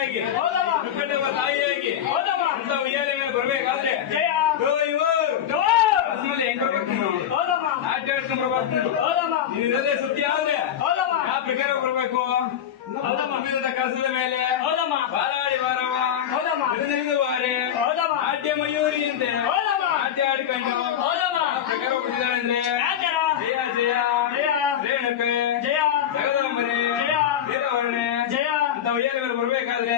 ತಂದೆಯಾಗಿ ಮುಖಂಡವ ತಾಯಿಯಾಗಿ ಅಂತ ಉಯ್ಯಾಲೆ ಮೇಲೆ ಬರ್ಬೇಕಾದ್ರೆ ಹೆಂಗ್ ಬರ್ಬೇಕು ನಾಟ್ಯ ಆಡ್ಕೊಂಡ್ ಬರ್ಬೇಕು ನೀನಿರದೆ ಸುದ್ದಿ ಆದ್ರೆ ಯಾವ ಪ್ರಕಾರ ಬರ್ಬೇಕು ತುಂಬಿದ ಕಸದ ಮೇಲೆ ಬಾರಾಡಿ ಬಾರವ ಬಾರೆ ನಾಟ್ಯ ಮಯೂರಿ ಅಂತೆ ನಾಟ್ಯ ಆಡ್ಕೊಂಡು ಪ್ರಕಾರ ಬಿಟ್ಟಿದ್ದಾಳೆ ಜಯ ಜಯ ರೇಣುಕೆ ಜಗದಾಂಬರೆ ವೀರವರ್ಣೆ ಅಂತ ಉಯ್ಯಾಲೆ ಮೇಲೆ ಬರ್ಬೇಕಾದ್ರೆ